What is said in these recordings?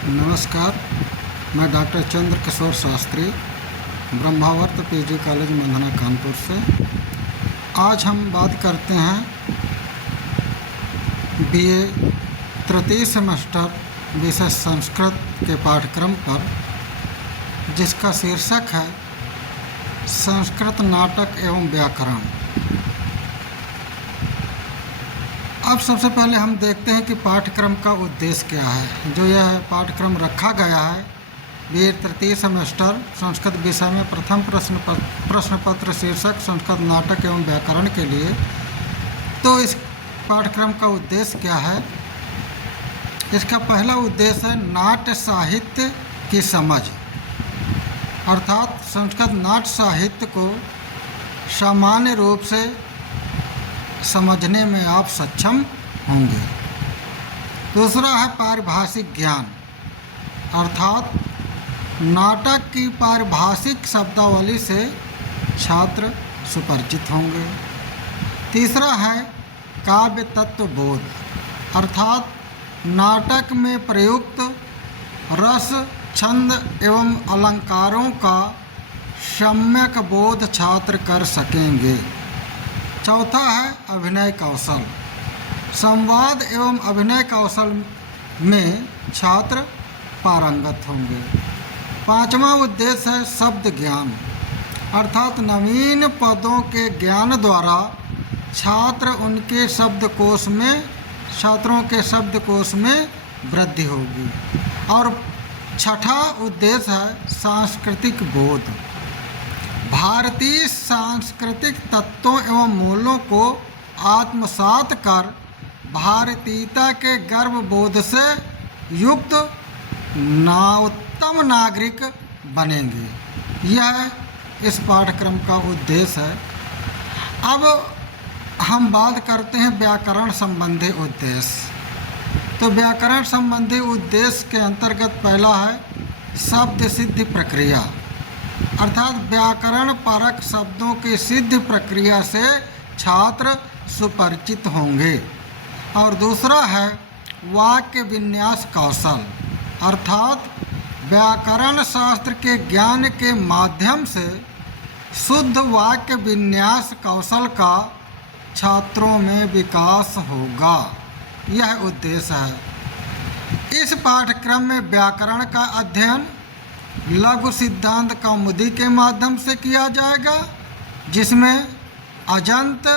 नमस्कार, मैं डॉक्टर चंद्र किशोर Shastri, Brahmavarta PG college Mandhana Kanpur से। आज हम बात करते हैं बीए तृतीय सेमेस्टर विषय संस्कृत के पाठ्यक्रम पर, जिसका शीर्षक है संस्कृत नाटक एवं व्याकरण। अब सबसे पहले हम देखते हैं कि पाठ्यक्रम का उद्देश्य क्या है। जो यह पाठ्यक्रम रखा गया है बीए तृतीय सेमेस्टर संस्कृत विषय में प्रथम प्रश्न पत्र शीर्षक संस्कृत नाटक एवं व्याकरण के लिए, तो इस पाठ्यक्रम का उद्देश्य क्या है। इसका पहला उद्देश्य है नाट्य साहित्य की समझ, अर्थात संस्कृत नाट्य साहित्य को सामान्य रूप से समझने में आप सक्षम होंगे। दूसरा है पारिभाषिक ज्ञान, अर्थात नाटक की पारिभाषिक शब्दावली से छात्र सुपरिचित होंगे। तीसरा है काव्य तत्व बोध, अर्थात नाटक में प्रयुक्त रस, छंद एवं अलंकारों का सम्यक बोध छात्र कर सकेंगे। चौथा है अभिनय कौशल, संवाद एवं अभिनय कौशल में छात्र पारंगत होंगे। पांचवा उद्देश्य है शब्द ज्ञान, अर्थात नवीन पदों के ज्ञान द्वारा छात्रों के शब्दकोश में वृद्धि होगी। और छठा उद्देश्य है सांस्कृतिक बोध, भारतीय सांस्कृतिक तत्वों एवं मूल्यों को आत्मसात कर भारतीयता के गर्वबोध से युक्त उत्तम नागरिक बनेंगे। यह इस पाठ्यक्रम का उद्देश्य है। अब हम बात करते हैं व्याकरण संबंधी उद्देश्य। तो व्याकरण संबंधी उद्देश्य के अंतर्गत पहला है शब्द सिद्धि प्रक्रिया, अर्थात व्याकरण परक शब्दों की सिद्ध प्रक्रिया से छात्र सुपरिचित होंगे। और दूसरा है वाक्य विन्यास कौशल, अर्थात व्याकरण शास्त्र के ज्ञान के माध्यम से शुद्ध वाक्य विन्यास कौशल का छात्रों में विकास होगा। यह उद्देश्य है। इस पाठ्यक्रम में व्याकरण का अध्ययन लघु सिद्धांत कौमुदी के माध्यम से किया जाएगा, जिसमें अजंत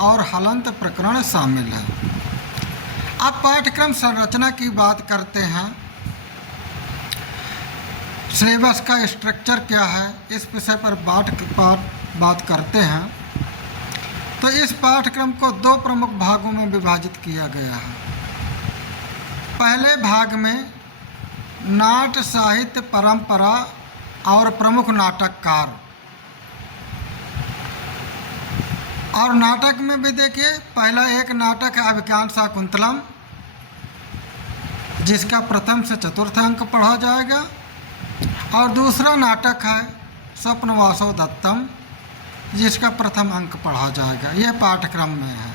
और हलंत प्रकरण शामिल है। अब पाठ्यक्रम संरचना की बात करते हैं। सिलेबस का स्ट्रक्चर क्या है, इस विषय पर बात करते हैं। तो इस पाठ्यक्रम को दो प्रमुख भागों में विभाजित किया गया है। पहले भाग में नाट्य साहित्य परंपरा और प्रमुख नाटककार, और नाटक में भी देखिए पहला एक नाटक है अभिज्ञान शाकुंतलम, जिसका प्रथम से चतुर्थ अंक पढ़ा जाएगा। और दूसरा नाटक है स्वप्नवासव दत्तम, जिसका प्रथम अंक पढ़ा जाएगा। यह पाठ्यक्रम में है।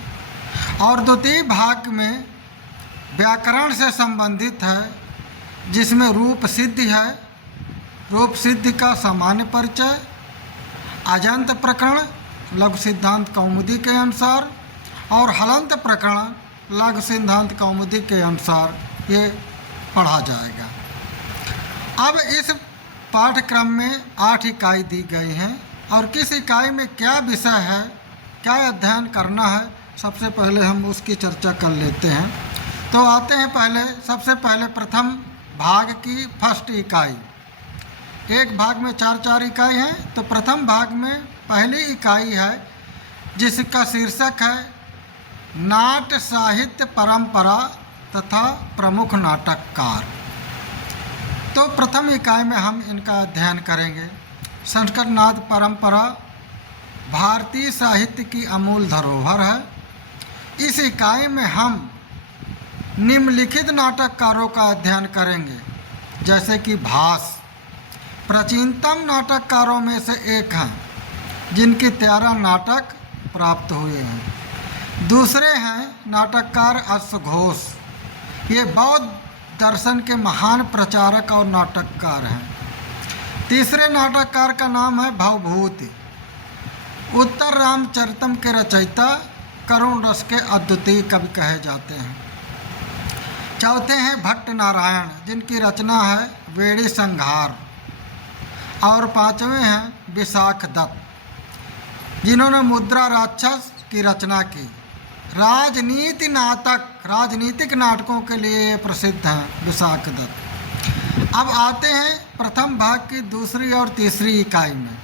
और द्वितीय भाग में व्याकरण से संबंधित है, जिसमें रूप सिद्धि है, रूप सिद्धि का सामान्य परिचय, अजंत प्रकरण लघु सिद्धांत कौमुदी के अनुसार और हलंत प्रकरण लघु सिद्धांत कौमुदी के अनुसार ये पढ़ा जाएगा। अब इस पाठ्यक्रम में 8 इकाई दी गई हैं, और किस इकाई में क्या विषय है, क्या अध्ययन करना है, सबसे पहले हम उसकी चर्चा कर लेते हैं। तो आते हैं सबसे पहले प्रथम भाग की फर्स्ट इकाई। एक भाग में 4 इकाई हैं। तो प्रथम भाग में पहली इकाई है, जिसका शीर्षक है नाट्य साहित्य परंपरा तथा प्रमुख नाटककार। तो प्रथम इकाई में हम इनका अध्ययन करेंगे। संस्कृत नाट्य परंपरा भारतीय साहित्य की अमूल धरोहर है। इस इकाई में हम निम्नलिखित नाटककारों का अध्ययन करेंगे, जैसे कि भास प्राचीनतम नाटककारों में से एक हैं, जिनके 13 नाटक प्राप्त हुए हैं। दूसरे हैं नाटककार अश्वघोष, ये बौद्ध दर्शन के महान प्रचारक और नाटककार हैं। तीसरे नाटककार का नाम है भवभूति। उत्तर रामचरितम के रचयिता करुण रस के अद्वितीय कवि कहे जाते हैं। चौथे हैं भट्ट नारायण, जिनकी रचना है वेड़ी संहार। और पांचवें हैं विशाख दत्त, जिन्होंने मुद्रा राक्षस की रचना की। राजनीतिक नाटकों के लिए प्रसिद्ध हैं विशाख दत्त। अब आते हैं प्रथम भाग की दूसरी और तीसरी इकाई में।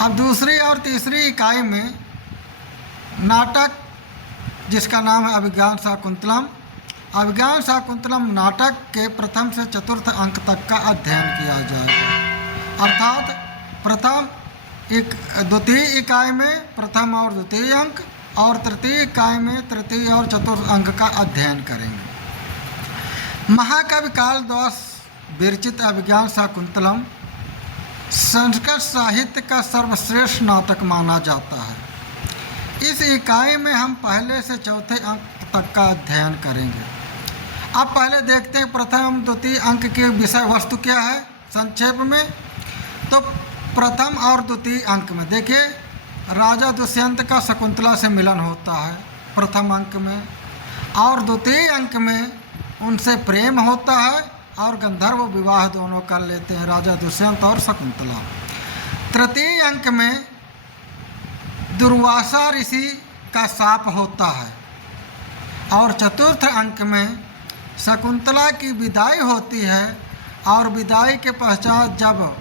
अब दूसरी और तीसरी इकाई में नाटक, जिसका नाम है अभिज्ञान शाकुंतलम। अभिज्ञान शाकुंतलम नाटक के प्रथम से चतुर्थ अंक तक का अध्ययन किया जाएगा। अर्थात द्वितीय इकाई में प्रथम और द्वितीय अंक, और तृतीय इकाई में तृतीय और चतुर्थ अंक का अध्ययन करेंगे। महाकवि कालिदास विरचित अभिज्ञान शाकुंतलम संस्कृत साहित्य का सर्वश्रेष्ठ नाटक माना जाता है। इस इकाई में हम पहले से चौथे अंक तक का अध्ययन करेंगे। अब पहले देखते हैं प्रथम द्वितीय अंक के विषय वस्तु क्या है संक्षेप में। तो प्रथम और द्वितीय अंक में देखिए, राजा दुष्यंत का शकुंतला से मिलन होता है प्रथम अंक में, और द्वितीय अंक में उनसे प्रेम होता है और गंधर्व विवाह दोनों कर लेते हैं, राजा दुष्यंत और शकुंतला। तृतीय अंक में दुर्वासा ऋषि का शाप होता है, और चतुर्थ अंक में शकुंतला की विदाई होती है। और विदाई के पश्चात जब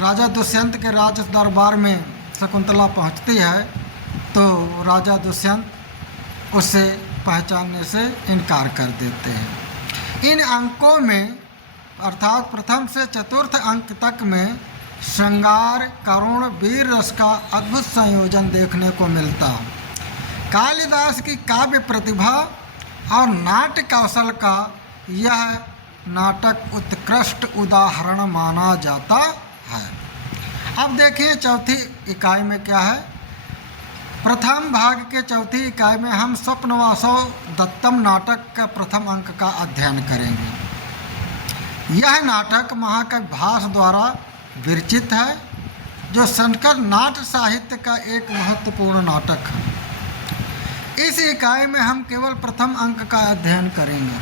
राजा दुष्यंत के राज दरबार में शकुंतला पहुंचती है तो राजा दुष्यंत उसे पहचानने से इनकार कर देते हैं। इन अंकों में अर्थात प्रथम से चतुर्थ अंक तक में श्रृंगार, करुण, वीर रस का अद्भुत संयोजन देखने को मिलता है। कालिदास की काव्य प्रतिभा और नाट्य कौशल का यह नाटक उत्कृष्ट उदाहरण माना जाता है। अब देखिए चौथी इकाई में क्या है। प्रथम भाग के चौथी इकाई में हम स्वप्नवासव दत्तम नाटक का प्रथम अंक का अध्ययन करेंगे। यह नाटक महाकवि भास द्वारा विरचित है, जो संस्कृत नाट्य साहित्य का एक महत्वपूर्ण नाटक है। इस इकाई में हम केवल प्रथम अंक का अध्ययन करेंगे।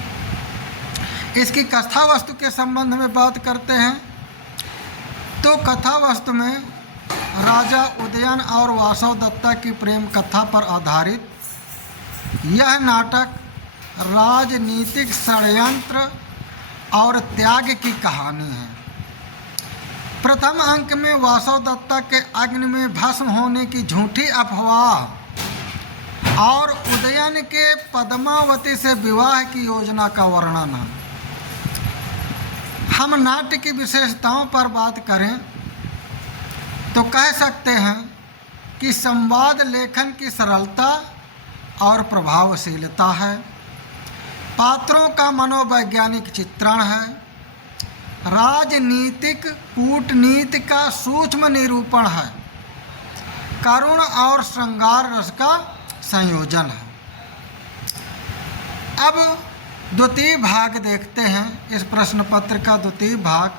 इसकी कथा वस्तु के संबंध में बात करते हैं तो कथा वस्तु में राजा उदयन और वासव दत्ता की प्रेम कथा पर आधारित यह नाटक राजनीतिक षड्यंत्र और त्याग की कहानी है। प्रथम अंक में वासव दत्ता के अग्नि में भस्म होने की झूठी अफवाह और उदयन के पद्मावती से विवाह की योजना का वर्णन है। हम नाट्य की विशेषताओं पर बात करें तो कह सकते हैं कि संवाद लेखन की सरलता और प्रभावशीलता है, पात्रों का मनोवैज्ञानिक चित्रण है, राजनीतिक कूटनीति का सूक्ष्म निरूपण है, करुण और श्रृंगार रस का संयोजन है। अब द्वितीय भाग देखते हैं। इस प्रश्न पत्र का द्वितीय भाग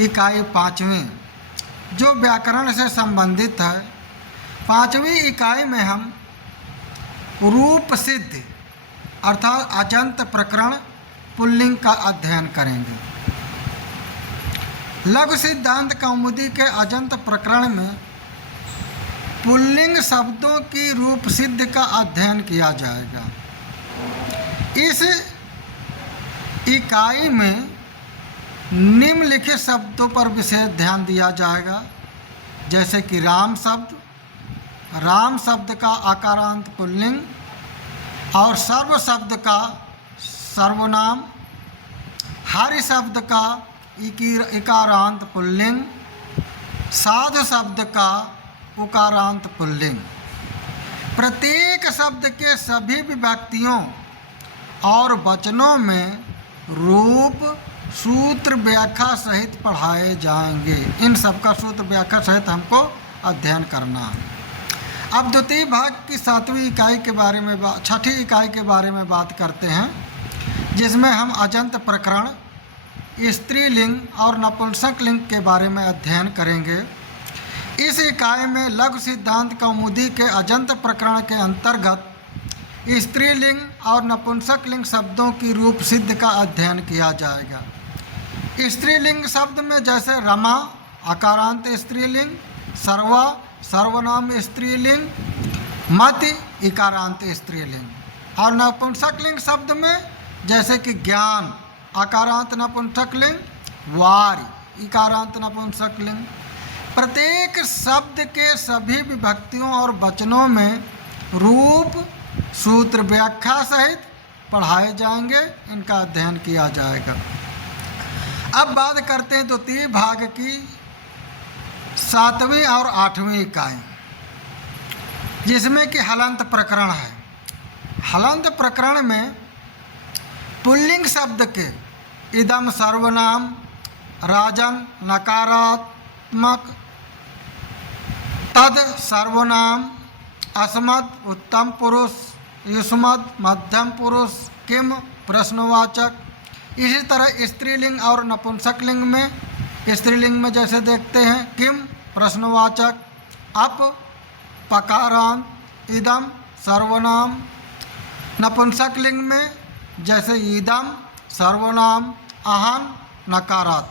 इकाई 5वीं, जो व्याकरण से संबंधित है। 5वीं इकाई में हम रूप सिद्ध अर्थात अजंत प्रकरण पुल्लिंग का अध्ययन करेंगे। लघु सिद्धांत कौमुदी के अजंत प्रकरण में पुल्लिंग शब्दों की रूप सिद्ध का अध्ययन किया जाएगा। इस इकाई में निम्नलिखित शब्दों पर विशेष ध्यान दिया जाएगा, जैसे कि राम शब्द का आकारांत पुल्लिंग और सर्व शब्द का सर्वनाम, हरि शब्द का इकारांत पुल्लिंग, साधु शब्द का उकारांत पुल्लिंग। प्रत्येक शब्द के सभी विभक्तियों और वचनों में रूप सूत्र व्याख्या सहित पढ़ाए जाएंगे। इन सब का सूत्र व्याख्या सहित हमको अध्ययन करना है। अब द्वितीय भाग की 7वीं इकाई के बारे में छठी इकाई के बारे में बात करते हैं, जिसमें हम अजंत प्रकरण, स्त्रीलिंग और नपुंसक लिंग के बारे में अध्ययन करेंगे। इस इकाई में लघु सिद्धांत कौमुदी के अजंत प्रकरण के अंतर्गत स्त्रीलिंग और नपुंसक लिंग शब्दों की रूप सिद्ध का अध्ययन किया जाएगा। स्त्रीलिंग शब्द में जैसे रमा अकारांत स्त्रीलिंग, सर्वा सर्वनाम स्त्रीलिंग, मति इकारांत स्त्रीलिंग, और नपुंसक लिंग शब्द में जैसे कि ज्ञान अकारांत नपुंसक लिंग, वारी इकारांत नपुंसक लिंग। प्रत्येक शब्द के सभी विभक्तियों और वचनों में रूप सूत्र व्याख्या सहित पढ़ाए जाएंगे, इनका अध्ययन किया जाएगा। अब बात करते हैं द्वितीय भाग की 7वीं और 8वीं इकाई, जिसमें कि हलंत प्रकरण है। हलंत प्रकरण में पुल्लिंग शब्द के इदम सर्वनाम, राजन नकारात्मक, तद सर्वनाम, अस्मद उत्तम पुरुष, युष्मद मध्यम पुरुष, किम प्रश्नवाचक। इसी तरह स्त्रीलिंग और नपुंसक लिंग में, स्त्रीलिंग में जैसे देखते हैं किम प्रश्नवाचक, अप पकारांत, इदम सर्वनाम। नपुंसक लिंग में जैसे इदम सर्वनाम, अहन नकारात्।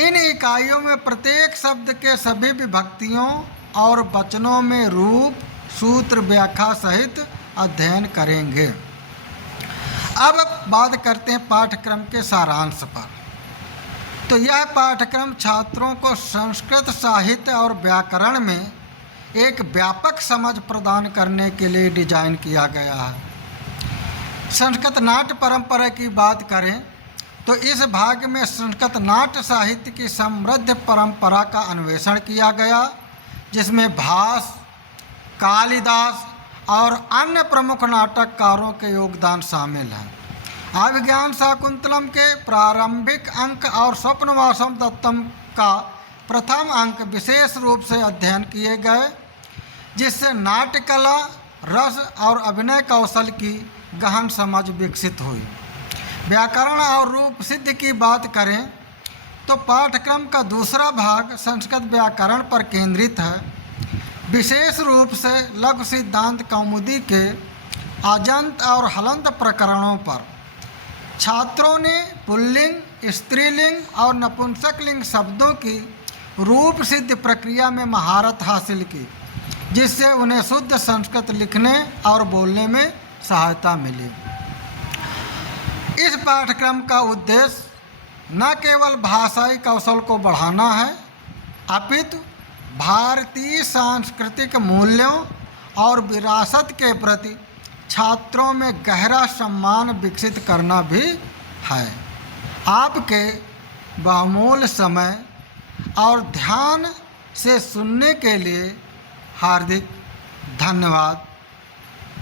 इन इकाइयों में प्रत्येक शब्द के सभी विभक्तियों और वचनों में रूप सूत्र व्याख्या सहित अध्ययन करेंगे। अब बात करते हैं पाठ्यक्रम के सारांश पर। तो यह पाठ्यक्रम छात्रों को संस्कृत साहित्य और व्याकरण में एक व्यापक समझ प्रदान करने के लिए डिजाइन किया गया है। संस्कृत नाट्य परंपरा की बात करें तो इस भाग में संस्कृत नाट्य साहित्य की समृद्ध परंपरा का अन्वेषण किया गया, जिसमें भास, कालिदास और अन्य प्रमुख नाटककारों के योगदान शामिल हैं। अभिज्ञान शाकुंतलम के प्रारंभिक अंक और स्वप्नवासव दत्तम का प्रथम अंक विशेष रूप से अध्ययन किए गए, जिससे नाट्य कला, रस और अभिनय कौशल की गहन समझ विकसित हुई। व्याकरण और रूप सिद्ध की बात करें तो पाठ्यक्रम का दूसरा भाग संस्कृत व्याकरण पर केंद्रित है, विशेष रूप से लघु सिद्धांत कौमुदी के अजंत और हलंत प्रकरणों पर। छात्रों ने पुल्लिंग, स्त्रीलिंग और नपुंसक लिंग शब्दों की रूप सिद्ध प्रक्रिया में महारत हासिल की, जिससे उन्हें शुद्ध संस्कृत लिखने और बोलने में सहायता मिली। इस पाठ्यक्रम का उद्देश्य न केवल भाषाई कौशल को बढ़ाना है, अपितु भारतीय सांस्कृतिक मूल्यों और विरासत के प्रति छात्रों में गहरा सम्मान विकसित करना भी है। आपके बहुमूल्य समय और ध्यान से सुनने के लिए हार्दिक धन्यवाद।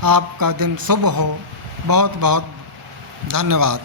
आपका दिन शुभ हो। बहुत बहुत धन्यवाद।